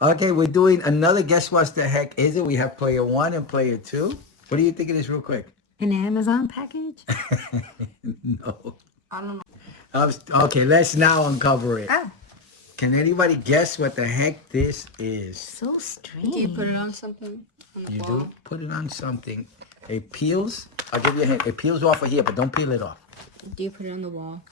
Okay, we're doing another Guess What the Heck Is It? We have player one and player two. What do you think it is real quick? An Amazon package? No. I don't know. Okay, let's now uncover it. Oh, Can anybody guess what the heck this is? so strange. Do you put it on something? On the You wall? do? Put it on something. It peels. I'll give you a hint. It peels off of here, but don't peel it off. Do you put it on the wall?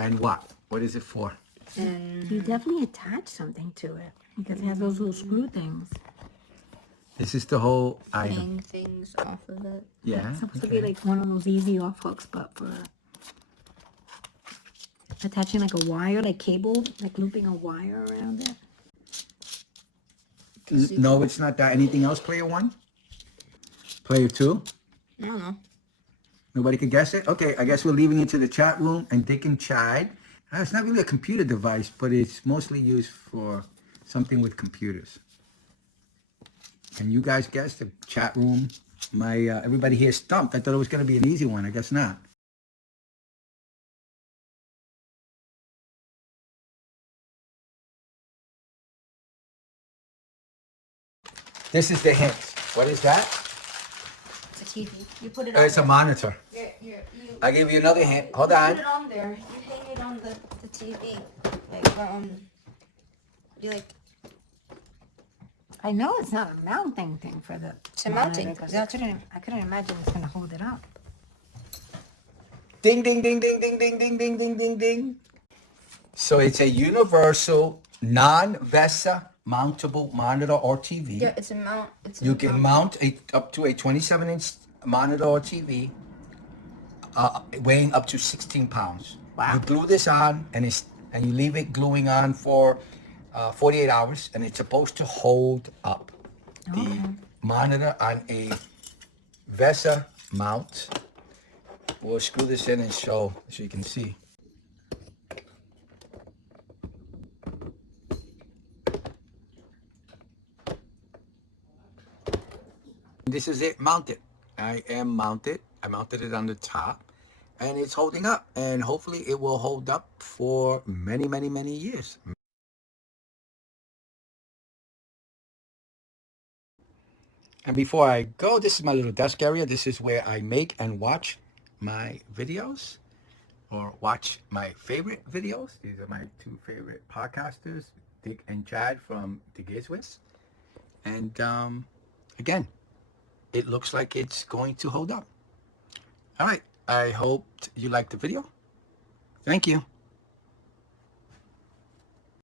And what? What is it for? And You definitely attach something to it because it has those little screw things. This is the whole item. hang things off of it. Yeah. It's supposed to be like one of those easy off hooks, but for attaching like a wire, like cable, like looping a wire around it. No, it's not that. Anything else, player one? Player two? I don't know. Nobody could guess it? Okay, I guess we're leaving it to the chat room and Dick and Chad. It's not really a computer device, but it's mostly used for something with computers. Can you guys guess the chat room? My everybody here stumped. I thought it was going to be an easy one. I guess not. This is the hint. What is that? It's a TV. You put it on It's a there. monitor. You I'll give you another hint. Hold put on. it on there. You hang it on the TV. Like, you like, I know it's not a mounting thing for the. It's a mounting. monitor, 'cause I couldn't imagine it's gonna hold it up. Ding, ding, ding, ding, ding, ding, ding, ding, ding, ding, ding. So it's a universal, non-VESA mountable monitor or TV. yeah, it's a mount. It's a You can mount up to a 27-inch monitor or TV, weighing up to 16 pounds. Wow. You glue this on, and you leave it gluing on for 48 hours, and it's supposed to hold up. The monitor on a VESA mount. We'll screw this in and show so you can see. This is it mounted. I am mounted. I mounted it on the top and it's holding up, and hopefully it will hold up for many, many, many years. And before I go, this is my little desk area. This is where I make and watch my videos, or watch my favorite videos. These are my two favorite podcasters, Dick and Chad from the GiZ. And again, it looks like it's going to hold up. All right. I hope you liked the video. Thank you.